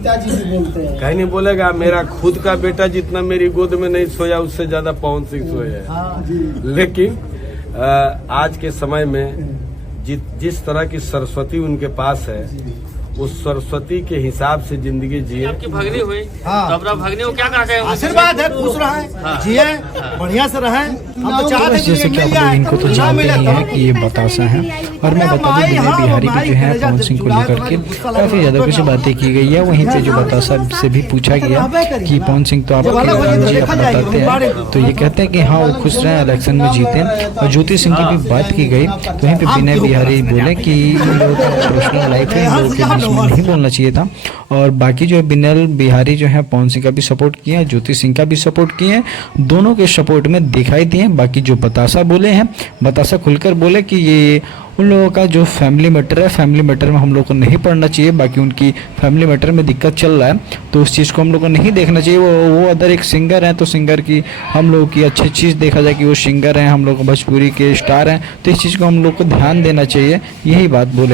पिताजी भी बोलते हैं। कहीं नहीं बोलेगा मेरा खुद का बेटा जितना मेरी गोद में नहीं सोया उससे ज्यादा पवन सिंह सोया है। हाँ जी। लेकिन आज के समय में जिस तरह की सरस्वती उनके पास है उस सरस्वती के हिसाब से जिंदगी जिए। आपकी भगनी हुई हाँ। तो अपना भगनी को क्या कहना चाहेंगे? आशीर्वाद है, खुश रहे, जिए, बढ़िया से रहे। हम तो चाहते हैं जैसे कि आप लोग इनको तो जानते ही हैं कि ये बतासा है। और मैं बता दूं विनय बिहारी की जो है पवन सिंह को लेकर के काफी ज्यादा कुछ बातें की गई है। वहीं पे जो बतासा से भी पूछा गया कि पवन सिंह तो आपके जी आप बताते हैं, तो ये कहते हैं कि हाँ वो खुश रहे, इलेक्शन में जीते। और ज्योति सिंह की भी बात की गई तो वहीं पे विनय बिहारी बोले कि इन लोगों का पर्सनल लाइफ है, इन लोगों के बीच में नहीं बोलना चाहिए था। और बाकी जो विनय बिहारी जो है पवन सिंह का भी सपोर्ट किए, ज्योति सिंह का भी सपोर्ट किए, दोनों के सपोर्ट में दिखाई दिए। बाकी जो बतासा बोले हैं, बतासा खुलकर बोले कि ये उन लोगों का जो फैमिली मैटर है, फैमिली मैटर में हम लोग को नहीं पढ़ना चाहिए। बाकी उनकी फैमिली मैटर में दिक्कत चल रहा है तो उस चीज़ को हम लोग को नहीं देखना चाहिए। वो अदर एक सिंगर हैं तो सिंगर की हम लोग की अच्छी चीज़ देखा जाए कि वो सिंगर हैं, हम लोग भोजपुरी के स्टार हैं, तो इस चीज़ को हम लोग को ध्यान देना चाहिए। यही बात बोले।